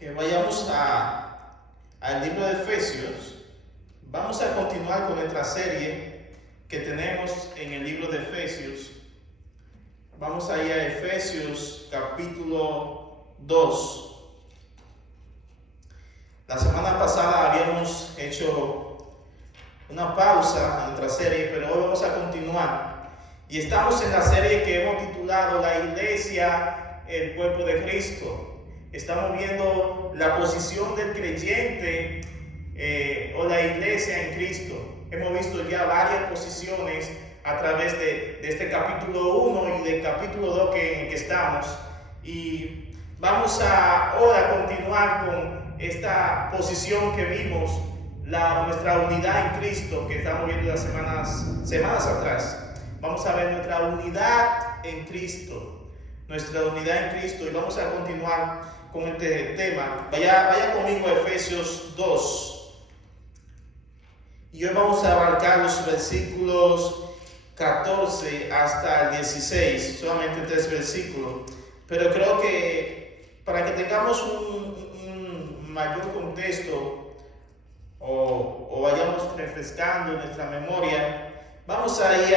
que vayamos al libro de Efesios. Vamos a continuar con nuestra serie que tenemos en el libro de Efesios. Vamos a ir a Efesios capítulo 2. La semana pasada habíamos hecho una pausa en nuestra serie, pero hoy vamos a continuar. Y estamos en la serie que hemos titulado La Iglesia, el cuerpo de Cristo. Estamos viendo la posición del creyente o la iglesia en Cristo. Hemos visto ya varias posiciones a través de este capítulo 1 y del capítulo 2 en el que estamos. Y vamos ahora a continuar con esta posición que vimos, nuestra unidad en Cristo, que estamos viendo las semanas atrás. Vamos a ver nuestra unidad en Cristo, nuestra unidad en Cristo, y vamos a continuar con este tema. Vaya conmigo a Efesios 2. Y hoy vamos a abarcar los versículos 14 hasta el 16, solamente 3 versículos. Pero creo que para que tengamos un mayor contexto o vayamos refrescando nuestra memoria, vamos a ir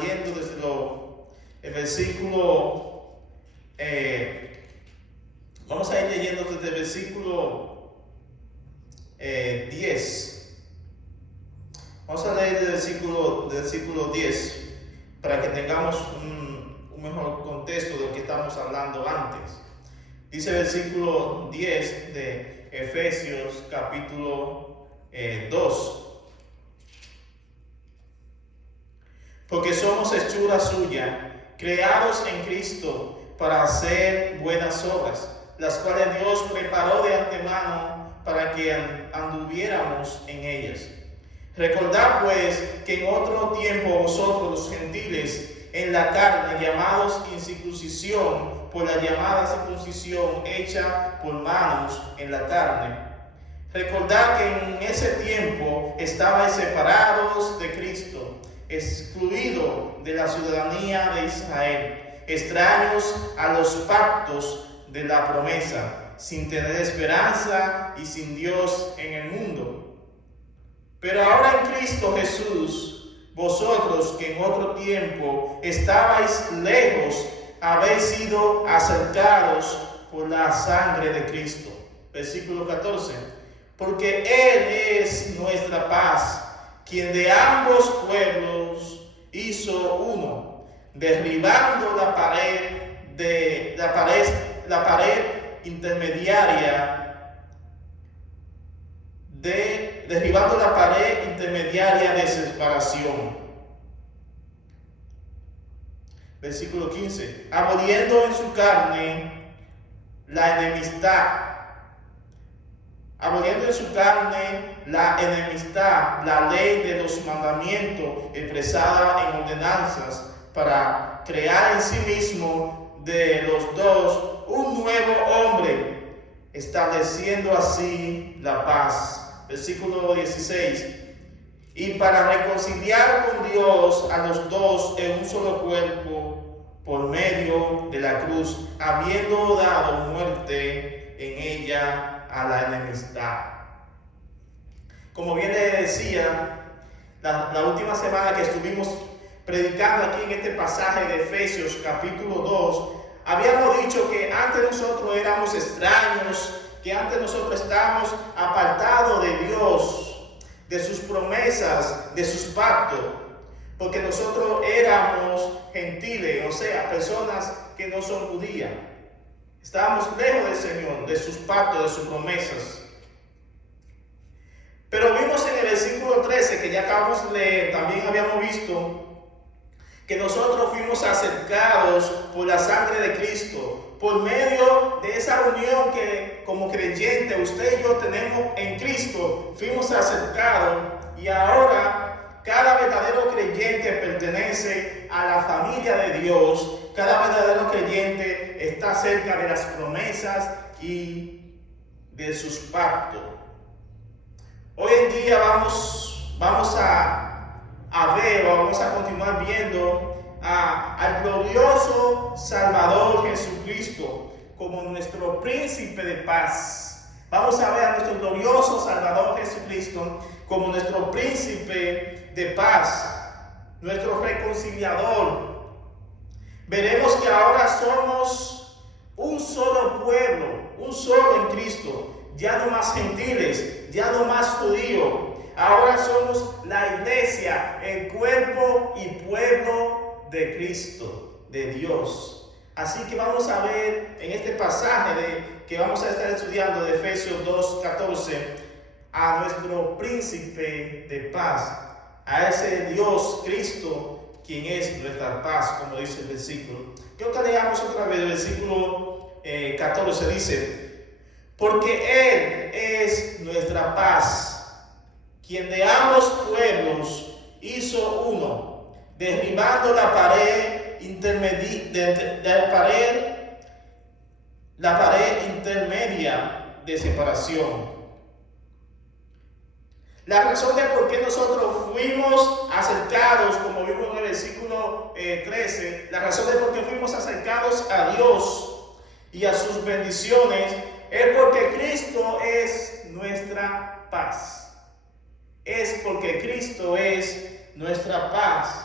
leyendo desde el versículo. Vamos a ir leyendo desde el versículo 10. Vamos a leer del versículo 10 para que tengamos un mejor contexto de lo que estamos hablando antes. Dice el versículo 10 de Efesios capítulo 2. Porque somos hechura suya, creados en Cristo para hacer buenas obras, las cuales Dios preparó de antemano para que anduviéramos en ellas. Recordad pues que en otro tiempo vosotros los gentiles en la carne, llamados incircuncisión por la llamada circuncisión hecha por manos en la carne. Recordad que en ese tiempo estabais separados de Cristo, excluidos de la ciudadanía de Israel, extraños a los pactos de la promesa, sin tener esperanza y sin Dios en el mundo. Pero ahora en Cristo Jesús, vosotros que en otro tiempo estabais lejos, habéis sido acercados por la sangre de Cristo. Versículo 14. Porque Él es nuestra paz, quien de ambos pueblos hizo uno, derribando la pared intermediaria de separación. Versículo 15. Aboliendo en su carne la enemistad. Aboliendo en su carne la enemistad, la ley de los mandamientos expresada en ordenanzas, para crear en sí mismo de los dos un nuevo hombre, estableciendo así la paz. Versículo 16. Y para reconciliar con Dios a los dos en un solo cuerpo, por medio de la cruz, habiendo dado muerte en ella a la enemistad. Como bien le decía, la última semana que estuvimos predicando aquí en este pasaje de Efesios capítulo 2, habíamos dicho que antes nosotros éramos extraños, que antes nosotros estábamos apartados de Dios, de sus promesas, de sus pactos, porque nosotros éramos gentiles, o sea, personas que no son judías. Estábamos lejos del Señor, de sus pactos, de sus promesas. Pero vimos en el versículo 13, que ya acabamos de leer, también habíamos visto que nosotros fuimos acercados por la sangre de Cristo, por medio de esa unión que como creyente usted y yo tenemos en Cristo, fuimos acercados, y ahora cada verdadero creyente pertenece a la familia de Dios. Cada verdadero creyente está cerca de las promesas y de sus pactos. Hoy en día vamos a ver, o vamos a continuar viendo al glorioso Salvador Jesucristo, como nuestro príncipe de paz. Vamos a ver a nuestro glorioso Salvador Jesucristo como nuestro príncipe de paz, nuestro reconciliador. Veremos que ahora somos un solo pueblo, un solo en Cristo, ya no más gentiles, ya no más judíos. Ahora somos la iglesia, el cuerpo y pueblo de Cristo, de Dios. Así que vamos a ver en este pasaje que vamos a estar estudiando de Efesios 2:14 a nuestro príncipe de paz, a ese Dios Cristo, quien es nuestra paz, como dice el versículo. Quiero que leamos otra vez el versículo 14, dice: porque Él es nuestra paz, quien de ambos pueblos hizo uno, derribando la pared intermedia de separación. La razón de por qué nosotros fuimos acercados, como vimos en el versículo 13, la razón de por qué fuimos acercados a Dios y a sus bendiciones, es porque Cristo es nuestra paz. Es porque Cristo es nuestra paz.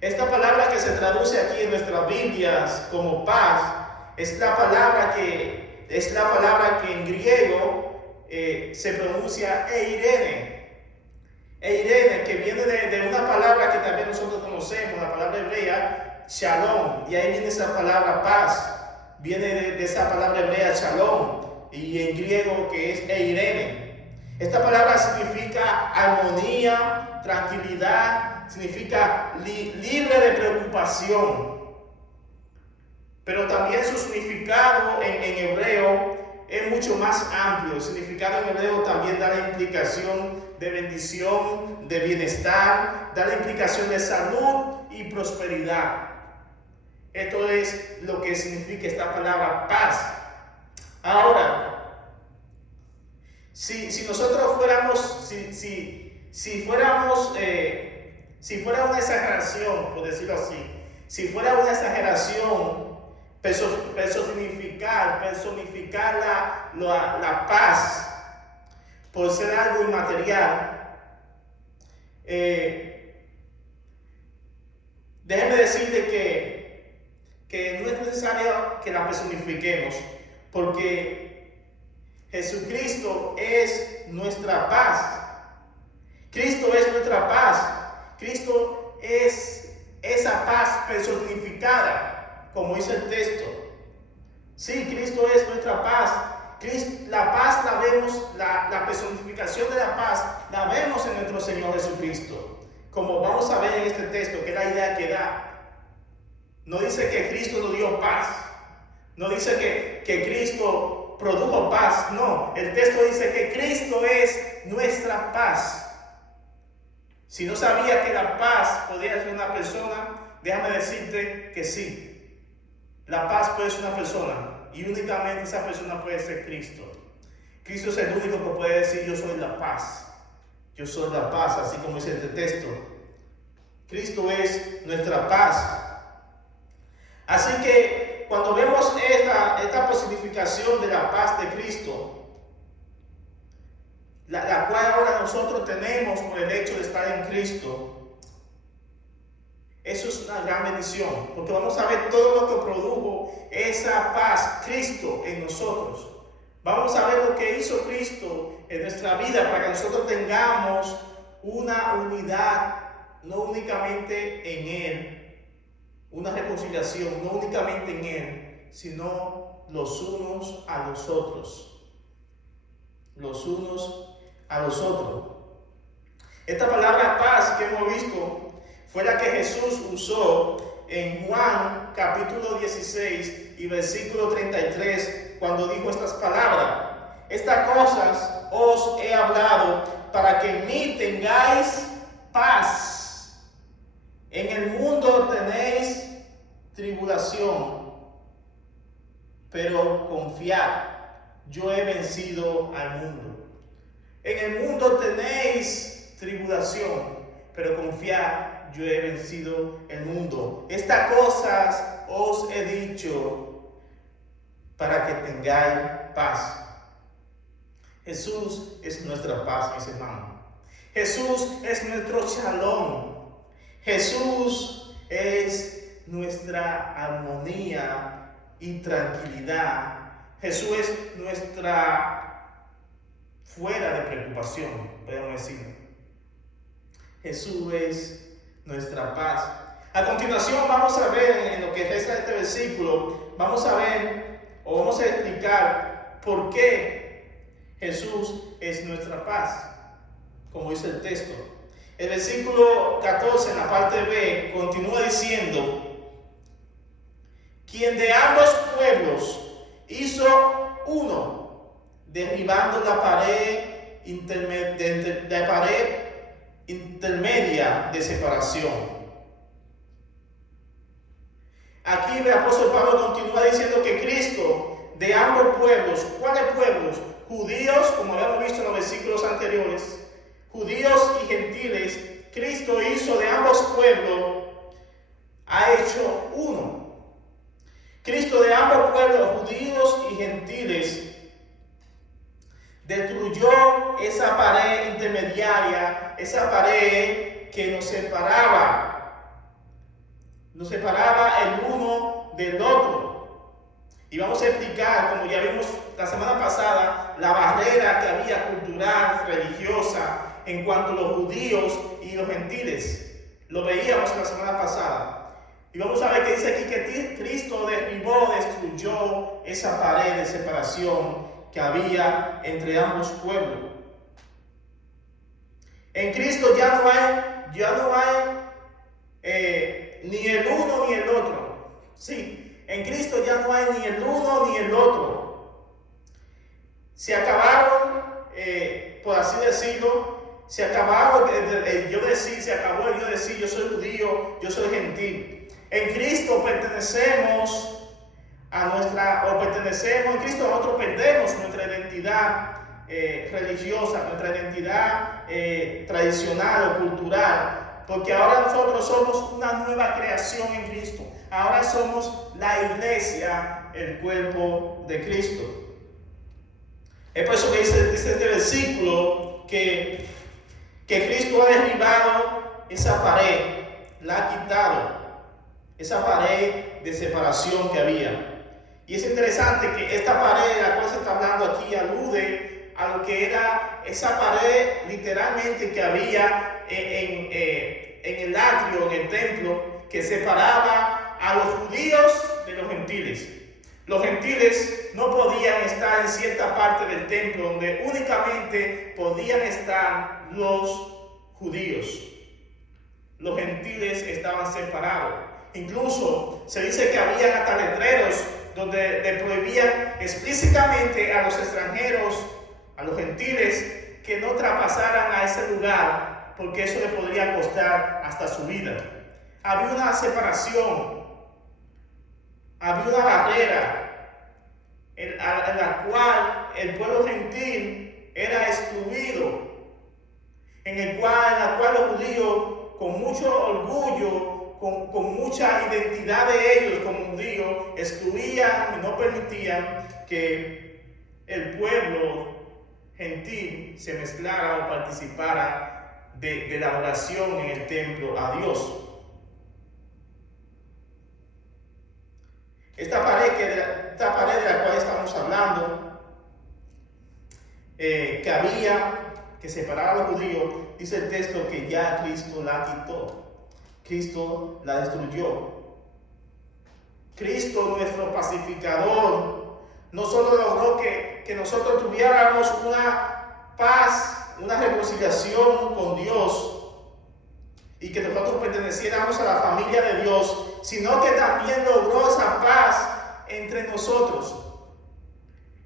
Esta palabra que se traduce aquí en nuestras Biblias como paz, es la palabra que en griego se pronuncia eirene. Eirene, que viene de una palabra que también nosotros conocemos, la palabra hebrea shalom, y ahí viene esa palabra paz, viene de esa palabra hebrea shalom, y en griego que es eirene. Esta palabra significa armonía, tranquilidad, significa libre de preocupación, pero también su significado en hebreo es mucho más amplio. El significado en hebreo también da la implicación de bendición, de bienestar, da la implicación de salud y prosperidad. Esto es lo que significa esta palabra paz. Ahora, si nosotros fuéramos, si fuera una exageración, por decirlo así, si fuera una exageración personificar la paz por ser algo inmaterial, déjeme decirle que no es necesario que la personifiquemos, porque Jesucristo es nuestra paz. Cristo es nuestra paz. Cristo es esa paz personificada, como dice el texto. Sí, Cristo es nuestra paz. La paz la vemos, la personificación de la paz la vemos en nuestro Señor Jesucristo, como vamos a ver en este texto, que es la idea que da. No dice que Cristo nos dio paz, no dice que Cristo produjo paz, no, el texto dice que Cristo es nuestra paz. Si no sabía que la paz podía ser una persona, déjame decirte que sí, la paz puede ser una persona. Y únicamente esa persona puede ser Cristo. Cristo es el único que puede decir: yo soy la paz. Yo soy la paz, así como dice este texto. Cristo es nuestra paz. Así que cuando vemos esta personificación de la paz de Cristo, la cual ahora nosotros tenemos por el hecho de estar en Cristo, eso es una gran bendición, porque vamos a ver todo lo que produjo esa paz, Cristo en nosotros. Vamos a ver lo que hizo Cristo en nuestra vida para que nosotros tengamos una unidad, no únicamente en Él, una reconciliación, no únicamente en Él, sino los unos a los otros. Los unos a los otros. Esta palabra paz que hemos visto fue la que Jesús usó en Juan capítulo 16 y versículo 33, cuando dijo estas palabras: estas cosas os he hablado para que en mí tengáis paz. En el mundo tenéis tribulación, pero confiad, yo he vencido al mundo. En el mundo tenéis tribulación, pero confiad, yo he vencido el mundo. Estas cosas os he dicho para que tengáis paz. Jesús es nuestra paz, mis hermanos. Jesús es nuestro shalom. Jesús es nuestra armonía y tranquilidad. Jesús es nuestra fuera de preocupación, podemos decir. Jesús es nuestra paz. A continuación vamos a ver en lo que resta este versículo, vamos a explicar por qué Jesús es nuestra paz, como dice el texto. El versículo 14 en la parte B continúa diciendo: quien de ambos pueblos hizo uno, derribando la pared intermedia de separación. Aquí el apóstol Pablo continúa diciendo que Cristo de ambos pueblos, ¿cuáles pueblos? Judíos, como habíamos visto en los versículos anteriores, judíos y gentiles. Cristo hizo de ambos pueblos, ha hecho uno. Cristo de ambos pueblos, judíos y gentiles, destruyó esa pared intermediaria, esa pared que nos separaba el uno del otro. Y vamos a explicar, como ya vimos la semana pasada, la barrera que había cultural, religiosa, en cuanto a los judíos y los gentiles. Lo veíamos la semana pasada. Y vamos a ver que dice aquí que Cristo destruyó esa pared de separación que había entre ambos pueblos. En Cristo ya no hay ni el uno ni el otro. Sí, en Cristo ya no hay ni el uno ni el otro. Se acabaron, por así decirlo, se acabó el yo decir yo soy judío, yo soy gentil. En Cristo pertenecemos en Cristo nosotros perdemos nuestra identidad religiosa, nuestra identidad tradicional o cultural, porque ahora nosotros somos una nueva creación en Cristo. Ahora somos la iglesia, el cuerpo de Cristo. Es por eso que dice este versículo que Cristo ha derribado esa pared, la ha quitado, esa pared de separación que había. Y es interesante que esta pared de la cual se está hablando aquí alude a lo que era esa pared literalmente que había en el atrio, en el templo, que separaba a los judíos de los gentiles. Los gentiles no podían estar en cierta parte del templo donde únicamente podían estar los judíos. Los gentiles estaban separados. Incluso se dice que había hasta letreros donde le prohibían explícitamente a los extranjeros, a los gentiles, que no traspasaran a ese lugar, porque eso le podría costar hasta su vida. Había una separación, había una barrera en la cual el pueblo gentil era excluido, en la cual los judíos, con mucho orgullo, con mucha identidad de ellos como judíos, excluían y no permitían que el pueblo gentil se mezclara o participara de la oración en el templo a Dios. Esta pared de la cual estamos hablando, que separaba a los judíos, dice el texto que ya Cristo la quitó. Cristo la destruyó. Cristo, nuestro pacificador, no solo logró que nosotros tuviéramos una paz, una reconciliación con Dios y que nosotros perteneciéramos a la familia de Dios, sino que también logró esa paz entre nosotros.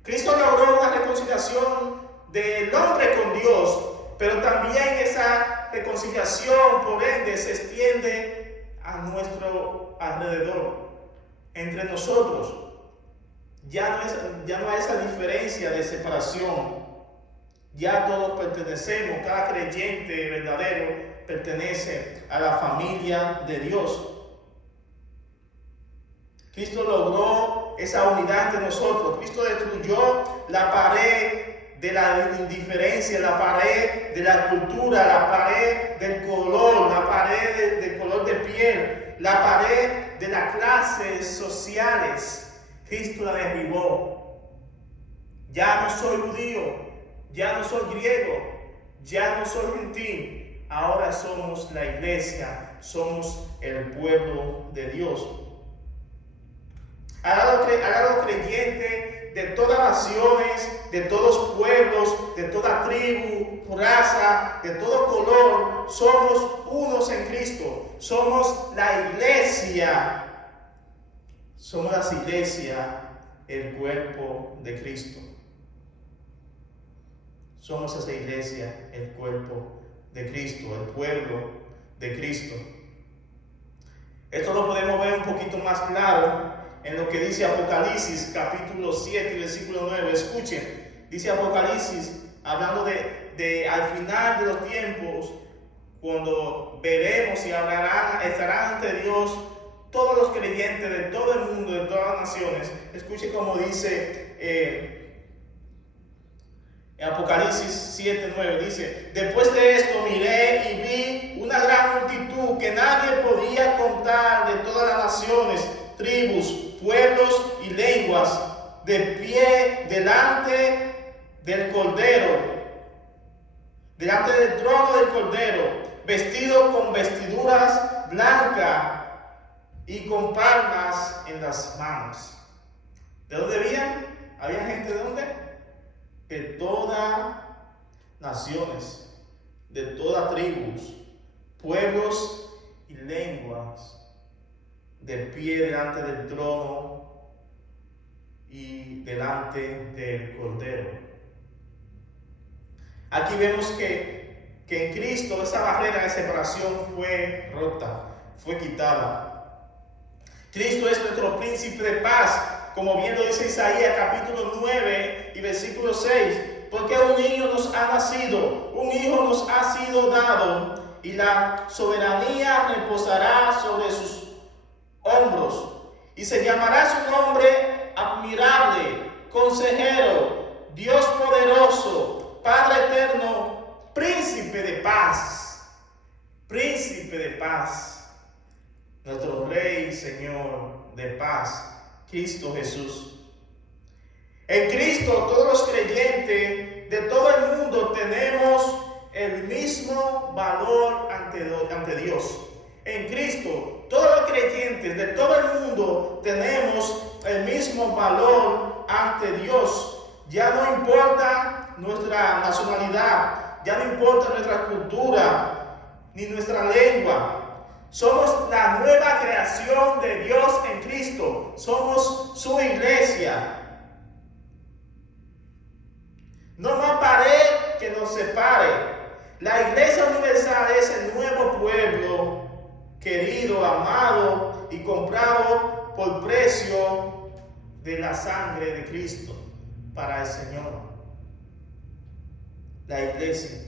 Cristo logró una reconciliación del hombre con Dios, pero también esa reconciliación, por ende, se extiende a nuestro alrededor, entre nosotros. Ya no hay esa diferencia de separación. Ya todos pertenecemos, cada creyente verdadero pertenece a la familia de Dios. Cristo logró esa unidad entre nosotros. Cristo destruyó la pared de la indiferencia, la pared de la cultura, la pared del color, la pared del color de piel, la pared de las clases sociales. Cristo la derribó. Ya no soy judío, ya no soy griego, ya no soy gentil. Ahora somos la iglesia, somos el pueblo de Dios. Ha dado creyentes de todas naciones, de todos pueblos, de toda tribu, raza, de todo color. Somos unos en Cristo. Somos la iglesia. Somos la iglesia, el cuerpo de Cristo. Somos esa iglesia, el cuerpo de Cristo, el pueblo de Cristo. Esto lo podemos ver un poquito más claro en lo que dice Apocalipsis capítulo 7 y versículo 9. Escuchen, dice Apocalipsis, hablando de al final de los tiempos, cuando veremos y estarán ante Dios todos los creyentes de todo el mundo, de todas las naciones. Escuchen como dice en Apocalipsis 7:9, dice: después de esto miré y vi una gran multitud que nadie podía contar, de todas las naciones, tribus, pueblos y lenguas, de pie delante del Cordero, delante del trono del Cordero, vestidos con vestiduras blancas y con palmas en las manos. ¿De dónde venían? ¿Había gente de dónde? De todas naciones, de todas tribus, pueblos y lenguas, de pie delante del trono y delante del Cordero. Aquí vemos que en Cristo esa barrera de separación fue rota, fue quitada. Cristo es nuestro príncipe de paz, como bien lo dice Isaías capítulo 9 y versículo 6. Porque un niño nos ha nacido, un hijo nos ha sido dado, y la soberanía reposará sobre sus hombros, y se llamará su nombre admirable, consejero, Dios poderoso, Padre eterno, príncipe de paz. Príncipe de paz, nuestro Rey y Señor de paz, Cristo Jesús. En Cristo todos los creyentes de todo el mundo tenemos el mismo valor ante Dios. En Cristo todos los creyentes de todo el mundo tenemos el mismo valor ante Dios. Ya no importa nuestra nacionalidad, ya no importa nuestra cultura ni nuestra lengua. Somos la nueva creación de Dios en Cristo. Somos su iglesia. No más pared que nos separe. La iglesia universal es el nuevo pueblo, querido, amado y comprado por precio de la sangre de Cristo para el Señor. La iglesia.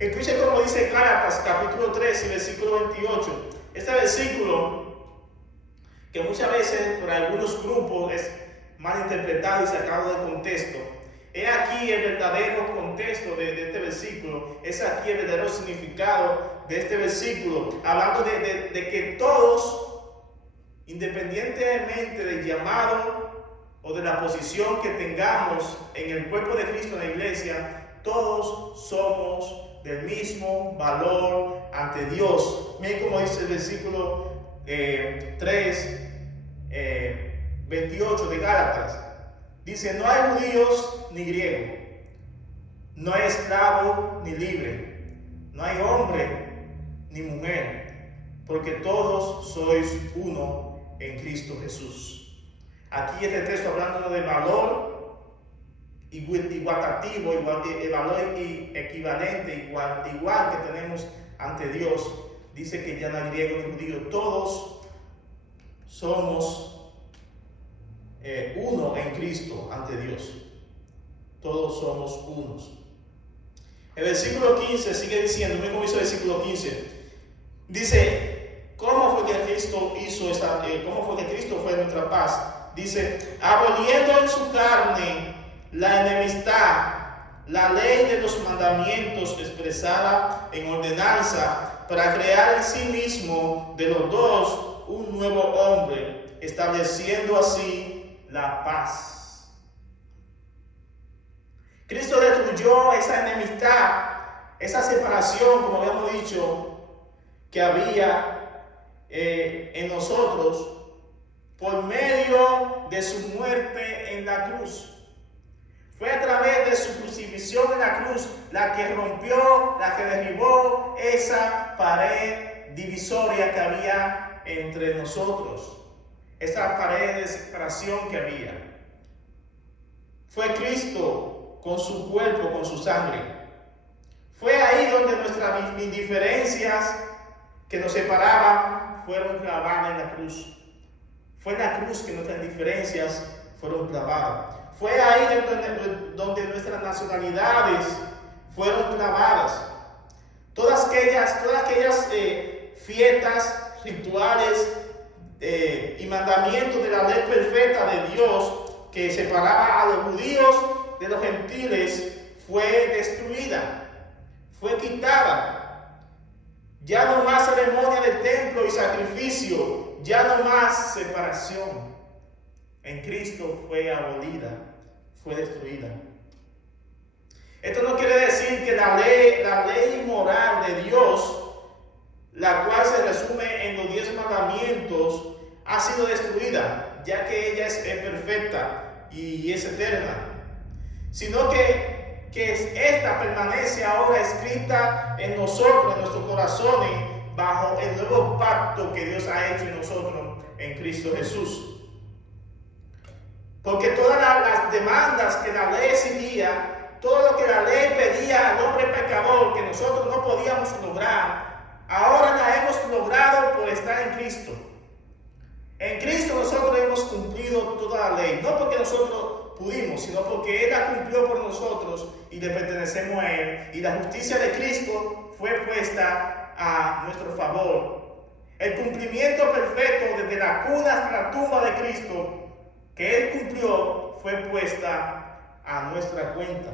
Escuchen como dice Gálatas capítulo 3 y versículo 28. Este versículo, que muchas veces por algunos grupos es mal interpretado y sacado de contexto. He aquí el verdadero contexto de este versículo. Es aquí el verdadero significado de este versículo. Hablando de que todos, independientemente del llamado o de la posición que tengamos en el cuerpo de Cristo en la iglesia, todos somos del mismo valor ante Dios. Miren cómo dice el versículo 28 de Gálatas. Dice: no hay judíos ni griegos, no hay esclavo ni libre, no hay hombre ni mujer, porque todos sois uno en Cristo Jesús. Aquí este texto hablando de valor igualitativo, valor equivalente, igual que tenemos ante Dios. Dice que ya no hay griego ni judío, todos somos uno en Cristo ante Dios. Todos somos unos. El versículo 15 sigue diciendo, miren cómo dice el versículo 15. Dice: ¿cómo fue que Cristo hizo cómo fue que Cristo fue nuestra paz. Dice, aboliendo en su carne la enemistad, la ley de los mandamientos expresada en ordenanza, para crear en sí mismo de los dos un nuevo hombre, estableciendo así la paz. Cristo destruyó esa enemistad, esa separación, como habíamos dicho, que había en nosotros por medio de su muerte en la cruz. Fue a través de su crucifixión en la cruz la que rompió, la que derribó esa pared divisoria que había entre nosotros, esa pared de separación que había. Fue Cristo con su cuerpo, con su sangre. Fue ahí donde nuestras indiferencias que nos separaban fueron clavadas en la cruz. Fue en la cruz que nuestras diferencias fueron clavadas. Fue ahí donde nuestras nacionalidades fueron clavadas. Todas aquellas fiestas, rituales y mandamientos de la ley perfecta de Dios que separaba a los judíos de los gentiles fue destruida, fue quitada. Ya no más ceremonia del templo y sacrificio, ya no más separación. En Cristo fue abolida, fue destruida. Esto no quiere decir que la ley moral de Dios, la cual se resume en los 10 mandamientos, ha sido destruida, ya que ella es perfecta y es eterna, sino que esta permanece ahora escrita en nosotros, en nuestros corazones, bajo el nuevo pacto que Dios ha hecho en nosotros en Cristo Jesús. Porque todas las demandas que la ley exigía, todo lo que la ley pedía al hombre pecador que nosotros no podíamos lograr, ahora la hemos logrado por estar en Cristo. En Cristo nosotros hemos cumplido toda la ley, no porque nosotros pudimos, sino porque Él la cumplió por nosotros y le pertenecemos a Él. Y la justicia de Cristo fue puesta a nuestro favor. El cumplimiento perfecto desde la cuna hasta la tumba de Cristo que Él cumplió fue puesta a nuestra cuenta.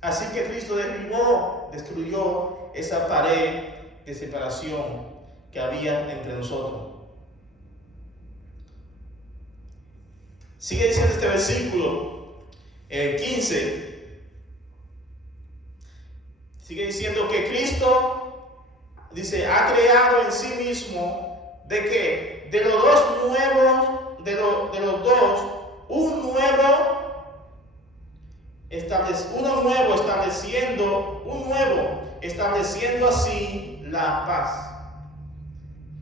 Así que Cristo destruyó esa pared de separación que había entre nosotros. Sigue diciendo este versículo, el 15. Sigue diciendo que Cristo, dice, ha creado en sí mismo, ¿de qué? De los dos nuevos, de los dos, estableciendo así la paz.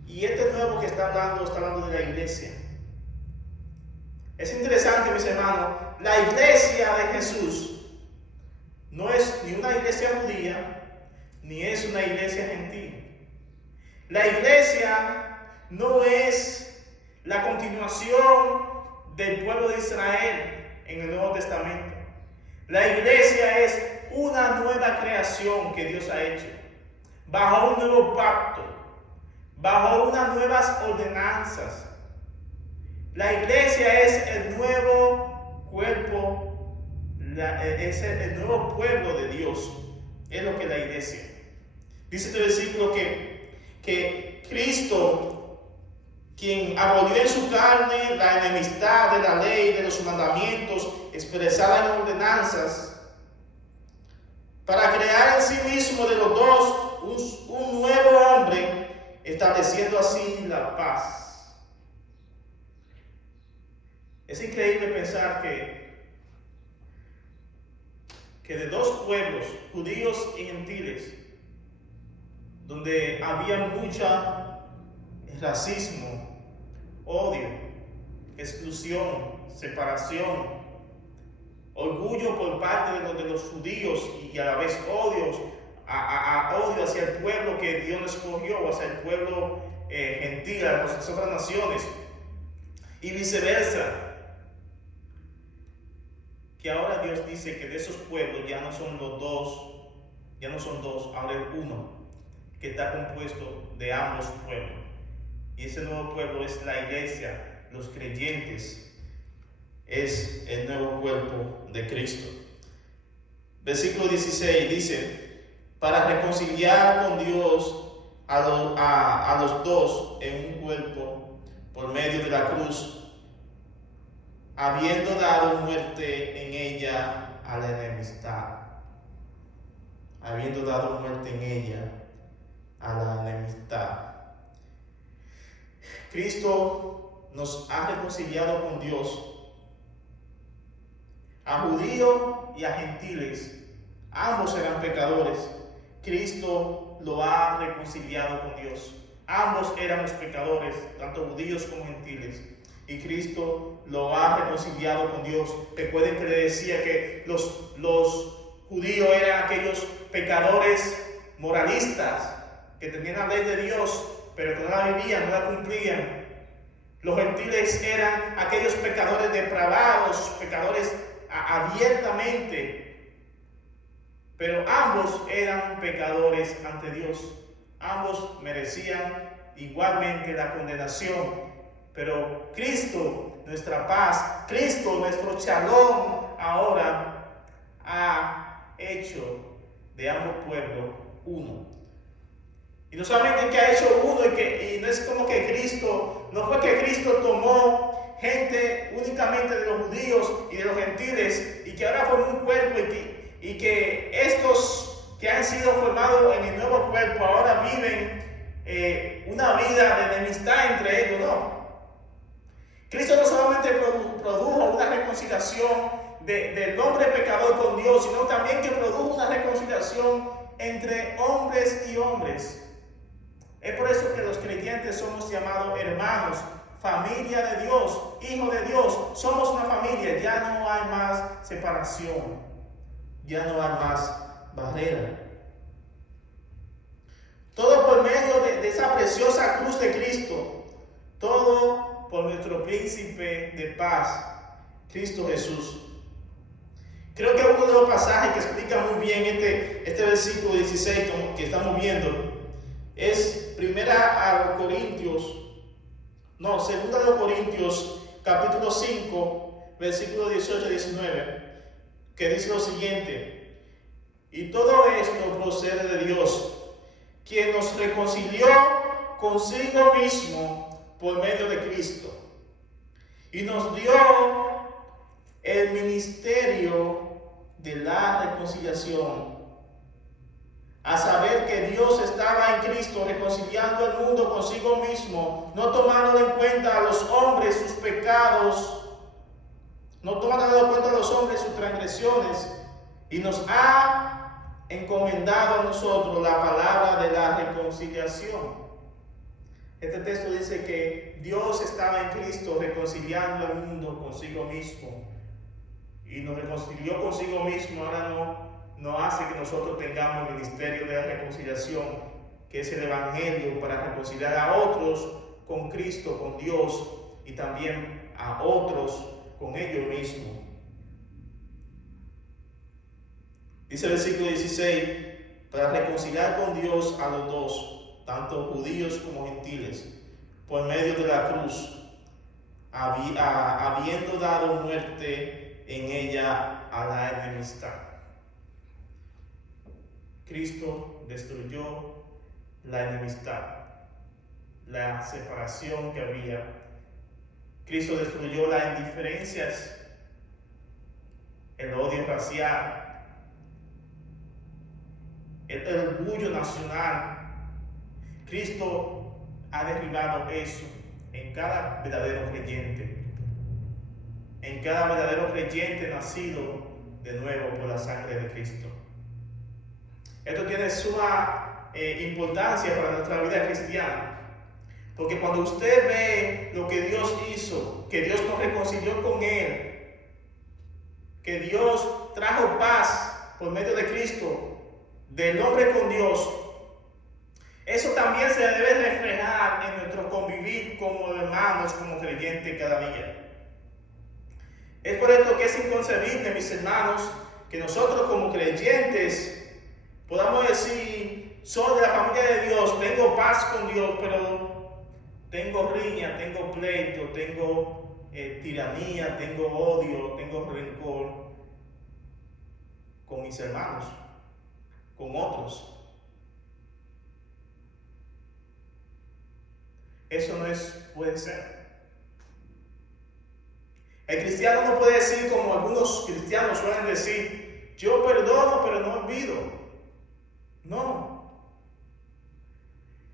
Y este nuevo que está hablando de la iglesia. Es interesante, mis hermanos, la iglesia de Jesús no es ni una iglesia judía, ni es una iglesia gentil. La iglesia no es la continuación del pueblo de Israel en el Nuevo Testamento. La iglesia es una nueva creación que Dios ha hecho, bajo un nuevo pacto, bajo unas nuevas ordenanzas. La iglesia es el nuevo cuerpo, es el nuevo pueblo de Dios. Es lo que es la iglesia. Dice este versículo que Cristo, quien abolió en su carne la enemistad de la ley, de los mandamientos, expresada en ordenanzas, para crear en sí mismo de los dos un nuevo hombre, estableciendo así la paz. Es increíble pensar que de dos pueblos, judíos y gentiles, donde había mucho racismo, odio, exclusión, separación, orgullo por parte de los judíos y a la vez odio hacia el pueblo que Dios escogió, hacia el pueblo gentil, a las otras naciones, y viceversa. Que ahora Dios dice que de esos pueblos ya no son dos, ahora es uno. que está compuesto de ambos pueblos. Y ese nuevo pueblo es la iglesia, los creyentes, es el nuevo cuerpo de Cristo. Versículo 16 dice: para reconciliar con Dios a los dos en un cuerpo por medio de la cruz, habiendo dado muerte en ella a la enemistad. Habiendo dado muerte en ella a la enemistad. Cristo nos ha reconciliado con Dios. A judíos y a gentiles, ambos eran pecadores. Cristo lo ha reconciliado con Dios. Ambos éramos pecadores, tanto judíos como gentiles. Y Cristo lo ha reconciliado con Dios. Recuerden que le decía que los judíos eran aquellos pecadores moralistas que tenían la ley de Dios, pero que no la vivían, no la cumplían. Los gentiles eran aquellos pecadores depravados, pecadores abiertamente, pero ambos eran pecadores ante Dios. Ambos merecían igualmente la condenación, pero Cristo, nuestra paz, Cristo, nuestro shalom, ahora ha hecho de ambos pueblos uno. Y no solamente que ha hecho uno, y no es como que Cristo, no fue que Cristo tomó gente únicamente de los judíos y de los gentiles y que ahora forman un cuerpo y que estos que han sido formados en el nuevo cuerpo ahora viven una vida de enemistad entre ellos. No. Cristo no solamente produjo una reconciliación del hombre pecador con Dios, sino también que produjo una reconciliación entre hombres y hombres. Es por eso que los creyentes somos llamados hermanos, familia de Dios, hijos de Dios. Somos una familia, ya no hay más separación, ya no hay más barrera. Todo por medio de esa preciosa cruz de Cristo, todo por nuestro príncipe de paz, Cristo Jesús. Creo que uno de los pasajes que explica muy bien este versículo 16 que estamos viendo es 2 Corintios capítulo 5, versículos 18 y 19, que dice lo siguiente: y todo esto procede de Dios, quien nos reconcilió consigo mismo por medio de Cristo, y nos dio el ministerio de la reconciliación. A saber que Dios estaba en Cristo reconciliando al mundo consigo mismo, no tomando en cuenta a los hombres sus pecados, no tomando en cuenta a los hombres sus transgresiones, y nos ha encomendado a nosotros la palabra de la reconciliación. Este texto dice que Dios estaba en Cristo reconciliando al mundo consigo mismo, y nos reconcilió consigo mismo. Ahora no hace que nosotros tengamos el ministerio de la reconciliación, que es el evangelio, para reconciliar a otros con Cristo, con Dios, y también a otros con ellos mismos. Dice el versículo 16: para reconciliar con Dios a los dos, tanto judíos como gentiles, por medio de la cruz, habiendo dado muerte en ella a la enemistad. Cristo destruyó la enemistad, la separación que había. Cristo destruyó las indiferencias, el odio racial, el orgullo nacional. Cristo ha derribado eso en cada verdadero creyente, en cada verdadero creyente nacido de nuevo por la sangre de Cristo. Esto tiene suma importancia para nuestra vida cristiana, porque cuando usted ve lo que Dios hizo, que Dios nos reconcilió con Él, que Dios trajo paz por medio de Cristo, del hombre con Dios, eso también se debe reflejar en nuestro convivir como hermanos, como creyentes cada día. Es por esto que es inconcebible, mis hermanos, que nosotros como creyentes Podamos decir, soy de la familia de Dios, tengo paz con Dios, pero tengo riña, tengo pleito, tengo tiranía, tengo odio, tengo rencor con mis hermanos, con otros. Eso puede ser. El cristiano no puede decir como algunos cristianos suelen decir, yo perdono pero no olvido. No.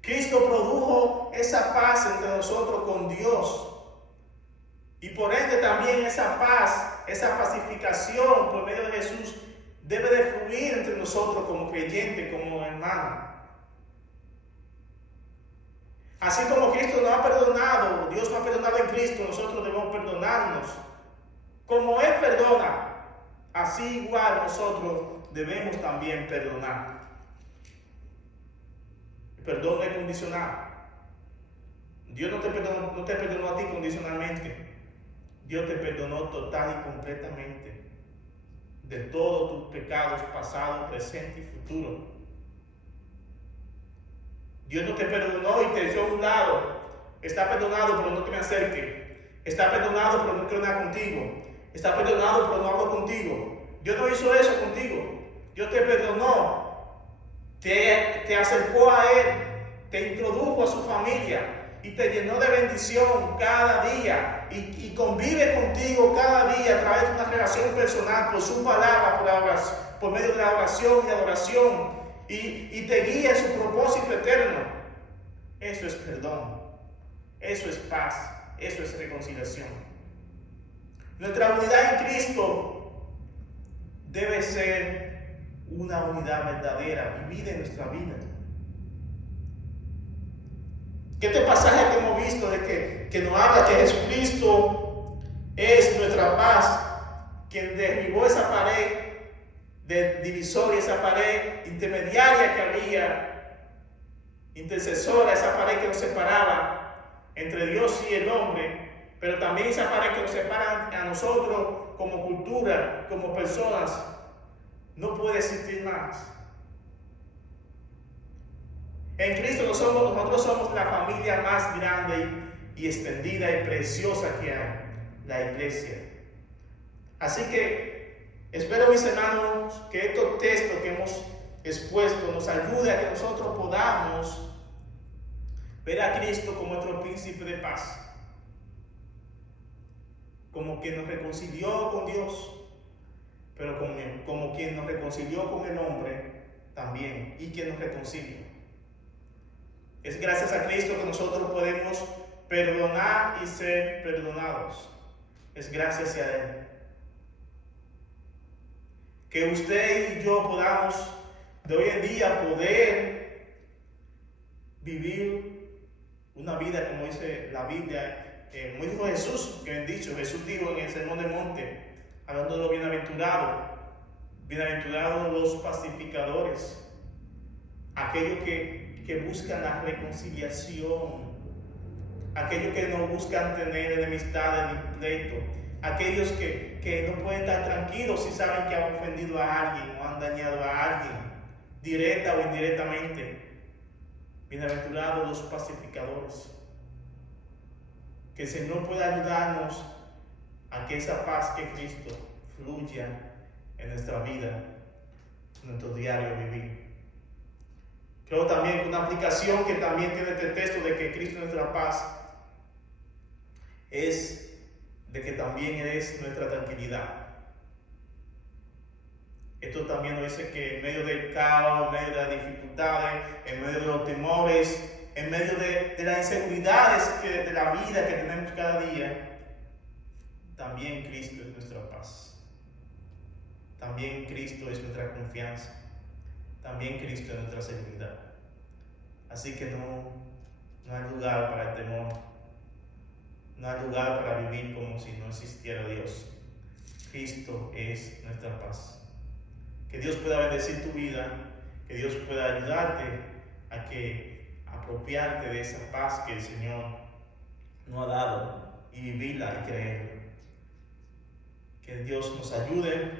Cristo produjo esa paz entre nosotros con Dios. Y por ende también esa paz, esa pacificación por medio de Jesús debe de fluir entre nosotros como creyentes, como hermanos. Así como Cristo nos ha perdonado, Dios nos ha perdonado en Cristo, nosotros debemos perdonarnos. Como Él perdona, así igual nosotros debemos también perdonar. El perdón es condicional. Dios no te perdonó a ti condicionalmente. Dios te perdonó total y completamente de todos tus pecados pasados, presentes y futuros. Dios no te perdonó y te echó a un lado. Está perdonado, pero no te me acerque. Está perdonado, pero no quiero nada contigo. Está perdonado, pero no hablo contigo. Dios no hizo eso contigo. Dios te perdonó. Te acercó a Él. Te introdujo a su familia. Y te llenó de bendición cada día. Y convive contigo cada día a través de una relación personal por su palabra, por medio de la oración y adoración. Y te guía en su propósito eterno. Eso es perdón. Eso es paz. Eso es reconciliación. Nuestra unidad en Cristo debe ser una unidad verdadera, vivida en nuestra vida. Que este pasaje que hemos visto que nos habla que Jesucristo es nuestra paz, quien derribó esa pared de divisoria, esa pared intermediaria que había, intercesora, esa pared que nos separaba entre Dios y el hombre, pero también esa pared que nos separa a nosotros como cultura, como personas, no puede existir más. En Cristo nosotros somos la familia más grande y extendida y preciosa que hay, la iglesia. Así que espero, mis hermanos, que estos textos que hemos expuesto nos ayude a que nosotros podamos ver a Cristo como nuestro príncipe de paz, como quien nos reconcilió con Dios, pero como quien nos reconcilió con el hombre también, y quien nos reconcilia. Es gracias a Cristo que nosotros podemos perdonar y ser perdonados. Es gracias a Él. Que usted y yo podamos de hoy en día poder vivir una vida como dice la Biblia, como dijo Jesús, que bien dicho, Jesús dijo en el Sermón del Monte, hablando de los bienaventurados los pacificadores, aquellos que buscan la reconciliación, aquellos que no buscan tener enemistades ni pleito, aquellos que no pueden estar tranquilos si saben que han ofendido a alguien o han dañado a alguien, directa o indirectamente. Bienaventurados los pacificadores. Que el Señor pueda ayudarnos a que esa paz que Cristo fluya en nuestra vida, en nuestro diario vivir. Creo también que una aplicación que también tiene este texto de que Cristo es nuestra paz es de que también es nuestra tranquilidad. Esto también nos dice que en medio del caos, en medio de las dificultades, en medio de los temores, en medio de las inseguridades de la vida que tenemos cada día, también Cristo es nuestra paz. También Cristo es nuestra confianza. También Cristo es nuestra seguridad. Así que no hay lugar para el temor. No hay lugar para vivir como si no existiera Dios. Cristo es nuestra paz. Que Dios pueda bendecir tu vida. Que Dios pueda ayudarte a que apropiarte de esa paz que el Señor nos ha dado y vivirla y creerla. Que Dios nos ayude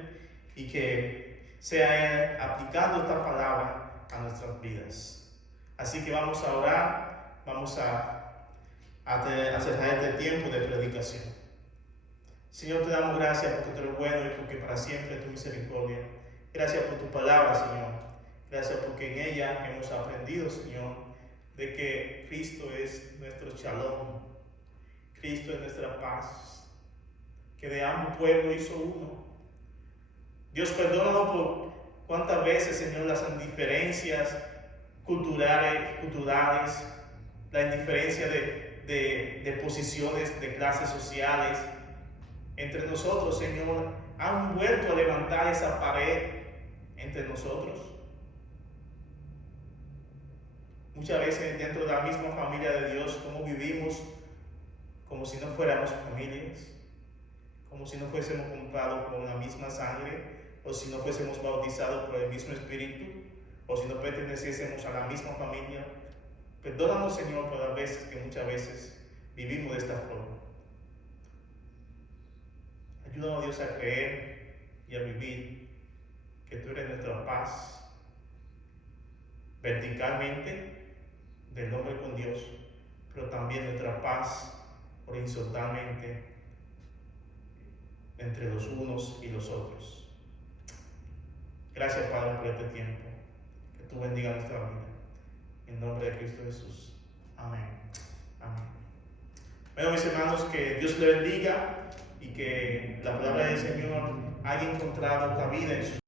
y que sea Él aplicando esta palabra a nuestras vidas. Así que vamos a orar, vamos a cerrar este tiempo de predicación. Señor, te damos gracias porque tú eres bueno y porque para siempre es tu misericordia. Gracias por tu palabra, Señor. Gracias porque en ella hemos aprendido, Señor, de que Cristo es nuestro shalom. Cristo es nuestra paz. Que de ambos pueblos hizo uno. Dios, perdónanos por cuántas veces, Señor, las indiferencias culturales, la indiferencia de posiciones, de clases sociales entre nosotros, Señor, han vuelto a levantar esa pared entre nosotros. Muchas veces dentro de la misma familia de Dios, como vivimos como si no fuéramos familias, como si no fuésemos comprados con la misma sangre, o si no fuésemos bautizados por el mismo Espíritu, o si no perteneciésemos a la misma familia. Perdónanos, Señor, por las veces que muchas veces vivimos de esta forma. Ayúdanos, Dios, a creer y a vivir que tú eres nuestra paz, verticalmente del hombre con Dios, pero también nuestra paz horizontalmente entre los unos y los otros. Gracias, Padre, por este tiempo. Que tú bendiga nuestra vida. En nombre de Cristo Jesús. Amén. Amén. Bueno, mis hermanos, que Dios le bendiga y que la palabra del Señor haya encontrado cabida en su